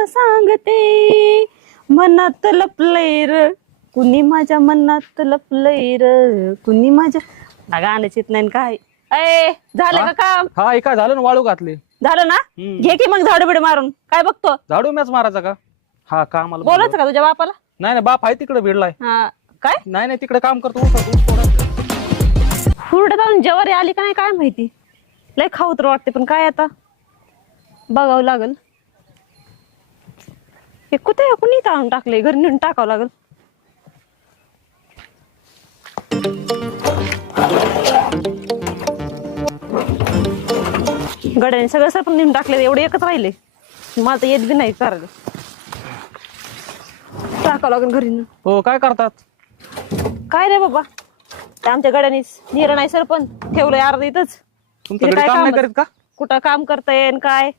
का सांगते मनात लपलंय र कुणी माझ्या मनात लपलंय र कुणी माझ्या गाणंच येत नाही काय. ए झालं का काम? हा एका झालं ना, वाळू घातली. झालं ना, घे की मग झाडू बिडू मारून. काय बघतो? झाडू मॅच मारायचा का? हा कामाला बोलायचं का तुझ्या बापाला? नाही नाही, बाप आहे तिकडे भिडलाय. हा काय नाही नाही, तिकडे काम करतो. हुरडा जाऊन जेवारी आली का नाही काय माहिती. लय खाऊ तर वाटते पण काय आता बघावं लागल. हे कुठे कुणी ताळून टाकले, घरी नेऊन टाकावं लागल. गड्याने सगळं सरपण नेऊन टाकले, एवढे एकच राहिले. मला तर येत बी नाही करायला. टाकावं लागल घरी नेऊन. हो काय करतात? काय रे बाबा, ते आमच्या गड्याने निर नाही सरपण ठेवलंय अर्ध इथंच. तुमचं घरी काम नाही करीत का? कुठं काम करताय काय